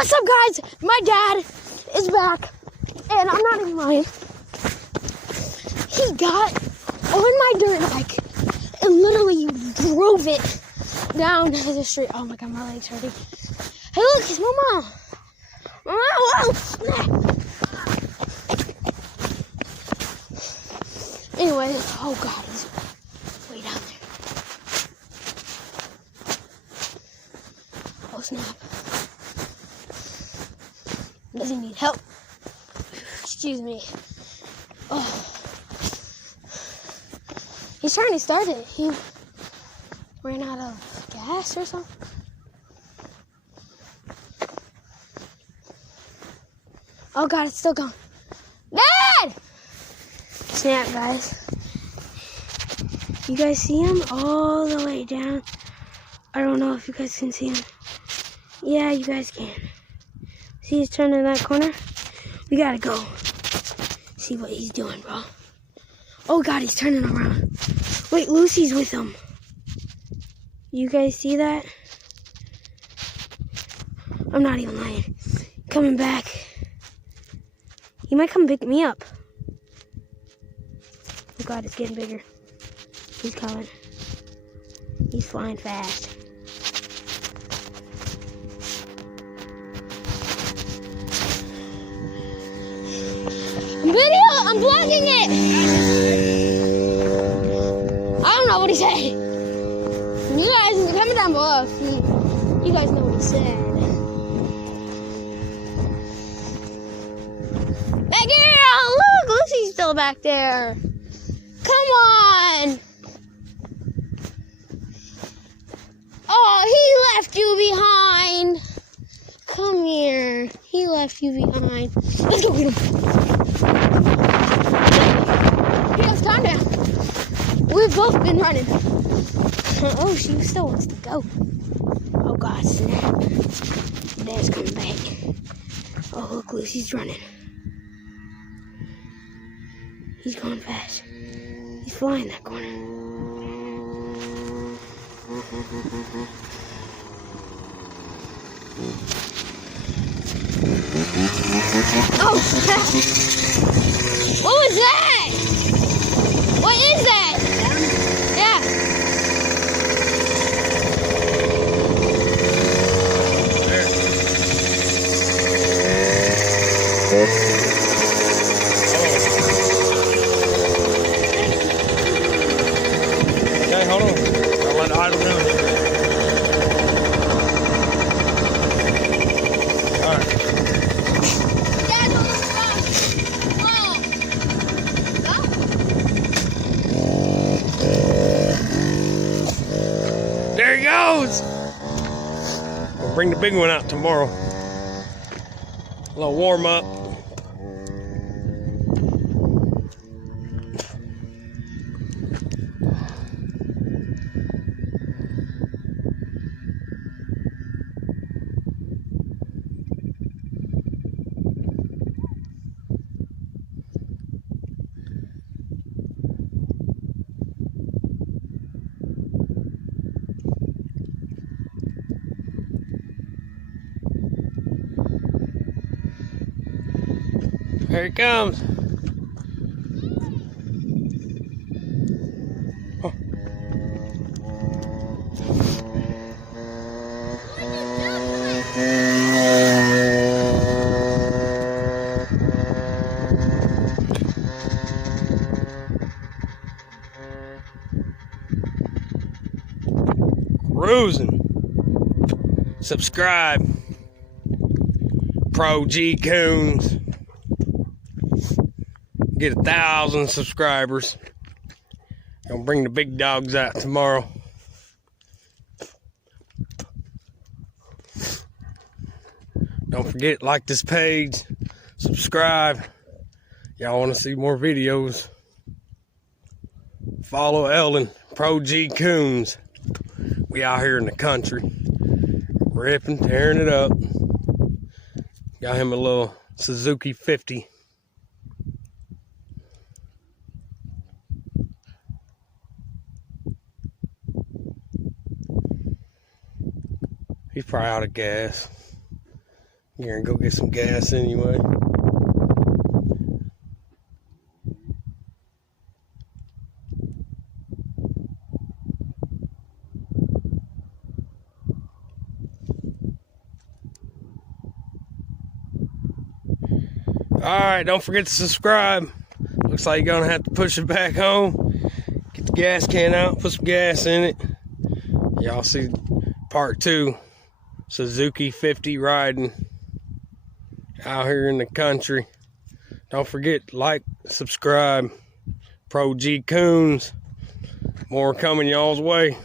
What's up, guys? My dad is back, and I'm not even lying. He got on my dirt bike and literally drove it down the street. Oh my god, my leg's hurting. Hey, look, it's Mama. Mama, whoa! Anyway, oh god, he's way down there. Oh snap. Does he need help? Excuse me. Oh. He's trying to start it. He ran out of gas or something. Oh god, it's still going. Dad! Snap, guys. You guys see him all the way down? I don't know if you guys can see him. Yeah, you guys can. See, he's turning that corner. We gotta go see what he's doing, bro. Oh god, he's turning around. Wait, Lucy's with him. You guys see that? I'm not even lying. Coming back. He might come pick me up. Oh god, it's getting bigger. He's coming. He's flying fast. Video, I'm vlogging it. I don't know what he said. You guys, comment down below if you guys know what he said. Back here! Oh, look, Lucy's still back there. Come on! Oh, he left you behind. Come here. He left you behind. Let's go get him. He has calm down. We've both been running. Oh, she still wants to go. Oh God, snap. Dad's coming back. Oh, look, Lucy's running. He's going fast. He's flying that corner. Oh, snap. What was that? What is that? Yeah. Okay, hold on. I'll let idle down. All right. There he goes. We'll bring the big one out tomorrow. A little warm up. Here he comes. Oh. Cruising. Subscribe. Pro G Coons. Get 1,000 subscribers. Gonna bring the big dogs out tomorrow. Don't forget, like this page, subscribe. Y'all want to see more videos? Follow Ellen, Pro G Coons. We out here in the country, ripping, tearing it up. Got him a little Suzuki 50. He's probably out of gas. You're gonna go get some gas anyway. Alright, don't forget to subscribe. Looks like you're gonna have to push it back home. Get the gas can out, put some gas in it. Y'all see part 2. Suzuki 50 riding out here in the country. Don't forget, like, subscribe. Pro G Coons. More coming y'all's way.